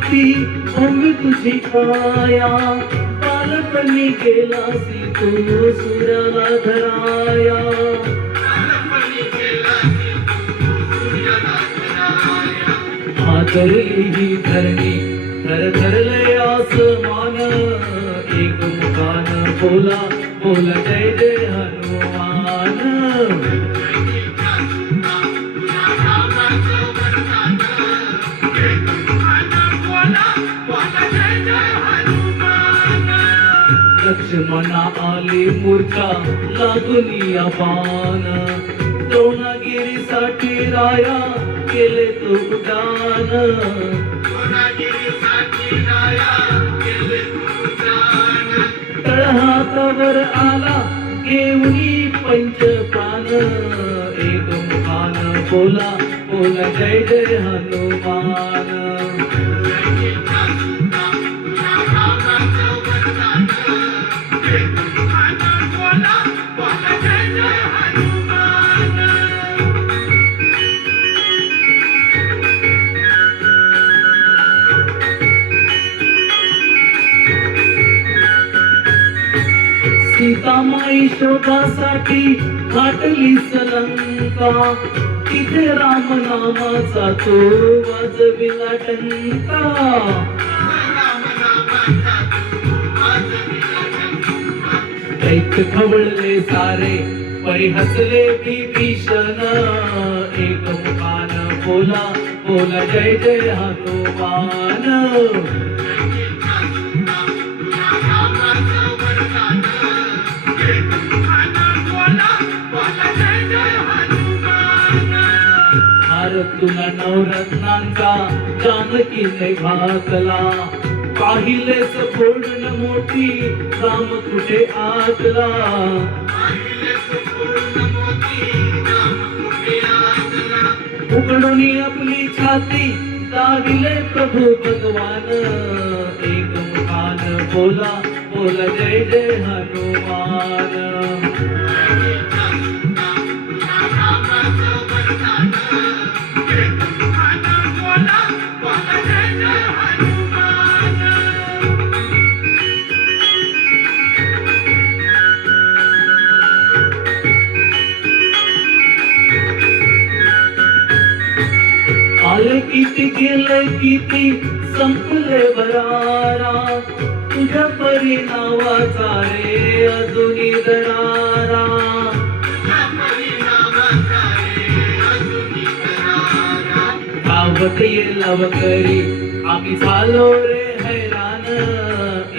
किती भव्य तुझी काया, बालपणी गेलासी तू सूर्याला धराया. हातरली ही धरणी थरथरले आसमान, एक मुखान बोला बोला जय जय हनुमान. लक्ष्मणा आली मूर्छा लागुनी अपान, द्रोणागिरीसाठी राया केले तो उड्डाण. तळहातावर आला घेऊनी पंचप्राण, एक मुखान बोला बोला जय जय हनुमान. सीतामाई शोधासाठी घाटली लंका, तिथे राम नामाचा तो वाजविला टंका. ऐक खवळले सारे परी हसले विभीषण, एक मुखान बोला बोला जय जय हनुमान. तुला नवरत्नांचा जानकीने घातला, पाहिलेस पूर्ण मोठी राम कुठे आतला. उघडून आपली छाती दाविले प्रभू भगवान, एक मुखान बोला बोला जय जय हनुमान. आले किती गेले किती संपले बरारा, तुझ्या परी नावाचा रे अजूनी दरारा. धावत येला वगैरे आम्ही झालो रे हैराण,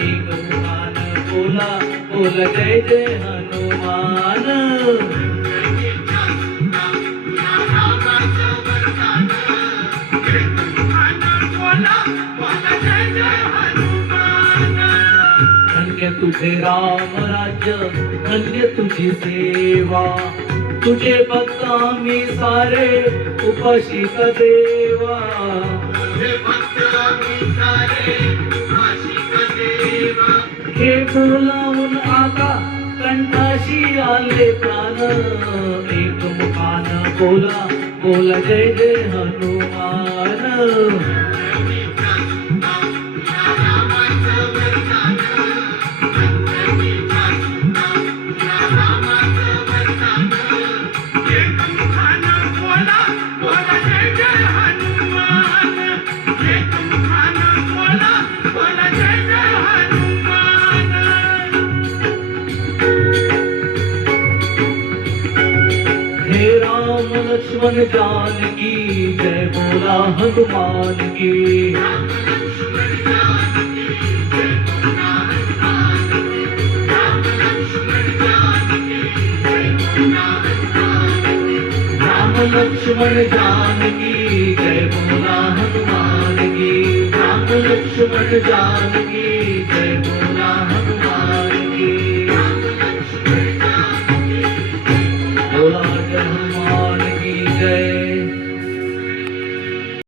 एक मुखान बोला बोला जय जय हनुमान. धन्य तुझे राम राज्य, धन्य तुझी सेवा, तुझे भक्त आम्ही सारे उपाशी का देवा. हे बोलावून आता कंठाशी आले प्राण, एक मुखान बोला बोला जय जय हनुमान. हे राम लक्ष्मण जानकी जय बोला हनुमान की. राम लक्ष्मण जानकी जय बोला हनुमान की. राम लक्ष्मण जानकी जय बोला हनुमान की.